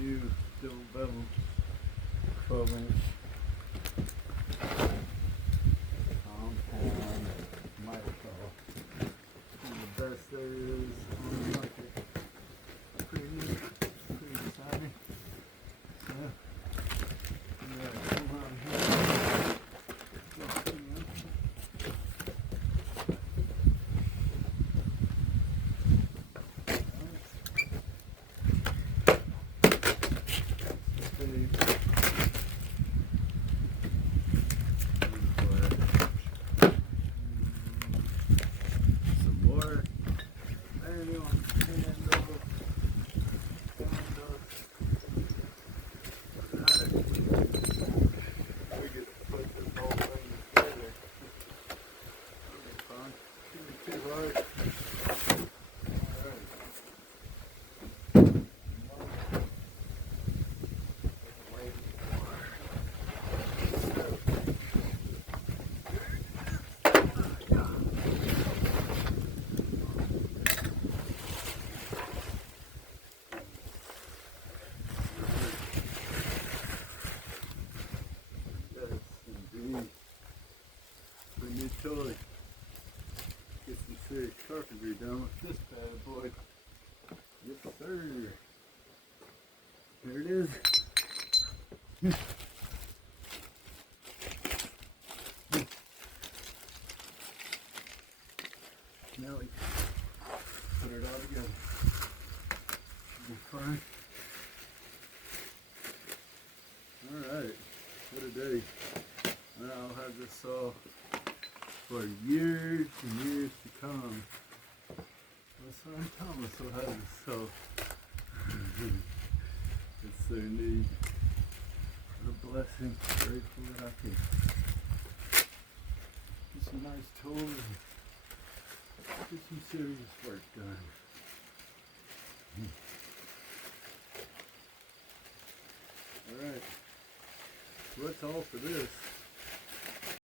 new double bevel 12-inch compound micro. One of the best there is on the market. Pretty neat, pretty shiny. So, yeah, come on here. Some more manual handle. Alright. We get to put this whole thing together. It'll be fun. Shouldn't be too hard. Alright. My new toy. Get some serious carpentry done with this bad boy. Yes sir. There it is. Now we put it all together. Should be fun. Alright, what a day. Now I'll have this saw for years and years to come. My son Thomas will have this saw. It's so neat. What a blessing. Grateful that I can get some nice tools and get some serious work done. Alright. So that's all for this.